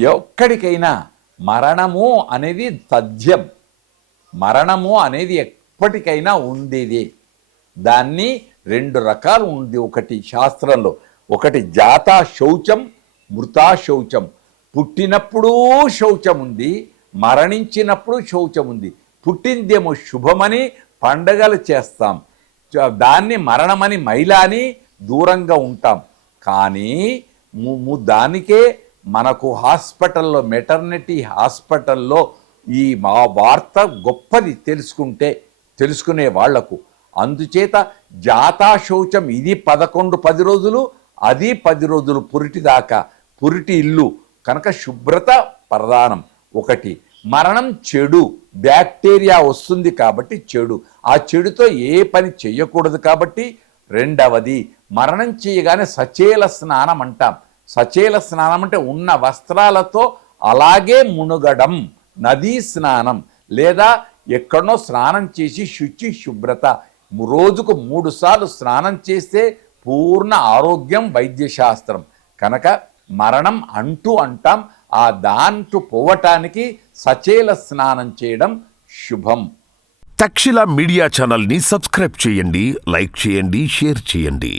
ఎక్కడికైనా మరణము అనేది తథ్యం మరణము అనేది ఎప్పటికైనా ఉండేది. దాన్ని రెండు రకాలు ఉంది ఒకటి శాస్త్రంలో ఒకటి జాతా శౌచం మృతా శౌచం. పుట్టినప్పుడు శౌచం ఉంది మరణించినప్పుడు శౌచం ఉంది. పుట్టిందేమో శుభమని పండగలు చేస్తాం. దాన్ని మరణమని మైలాని దూరంగా ఉంటాం. కానీ దానికే మనకు హాస్పిటల్లో మెటర్నిటీ హాస్పిటల్లో ఈ మా వార్త గొప్పది తెలుసుకుంటే తెలుసుకునే వాళ్ళకు. అందుచేత జాతా శౌచం ఇది పదకొండు పది రోజులు అది పది రోజులు పురిటి దాకా పురిటి ఇల్లు కనుక శుభ్రత ప్రధానం. ఒకటి మరణం చెడు బ్యాక్టీరియా వస్తుంది కాబట్టి చెడు. ఆ చెడుతో ఏ పని చెయ్యకూడదు కాబట్టి రెండవది మరణం చేయగానే సచేల స్నానం అంటాం. సచేల స్నానం అంటే ఉన్న వస్త్రాలతో అలాగే మునుగడం నదీ స్నానం లేదా ఎక్కడనో స్నానం చేసి శుచి శుభ్రత. రోజుకు మూడుసార్లు స్నానం చేస్తే పూర్ణ ఆరోగ్యం వైద్యశాస్త్రం. కనుక మరణం అంటూ అంటాం ఆ దాంట్లో పోవటానికి సచేల స్నానం చేయడం శుభం. తక్షిల మీడియా ఛానల్ని సబ్స్క్రైబ్ చేయండి లైక్ చేయండి షేర్ చేయండి.